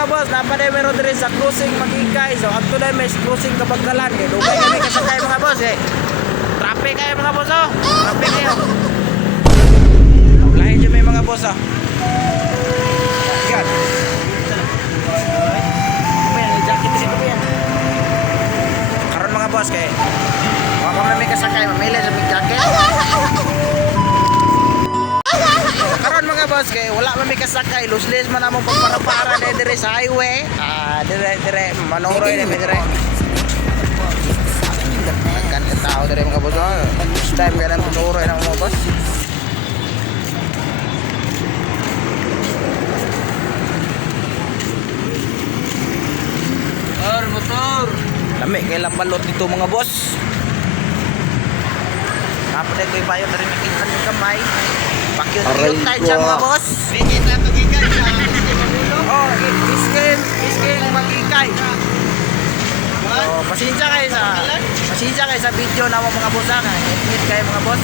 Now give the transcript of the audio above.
mga boss, napaday meron din sa cruising Magingkay. So adto na may cruising Kabangkalan kay dugay kami kasakay mga boss eh. Traffic kayo mga boss oh. Traffic kayo. Lahi dyan may mga boss oh. Yan. May jacket dito ba yan? Karon mga boss kay wala may kasakay, mamili sa may jacket. Karon mga boss kay wala man may kasakay, lossless man among pagpara-para dire sa highway. Dire manoroy na dire. Kan ka tao dire mga boss. Next time ka nang manoroy na mga boss. Motor. Lami kay lambalot dito mga boss. Kapag ko'y bayo na rin nakita ng kamay. Pakyut-kyut tayo dyan mga boss. Bigit na magigay sa oh, iskin magigay. Oh, pasensya kayo sa video na mga boss. Hit kayo mga boss.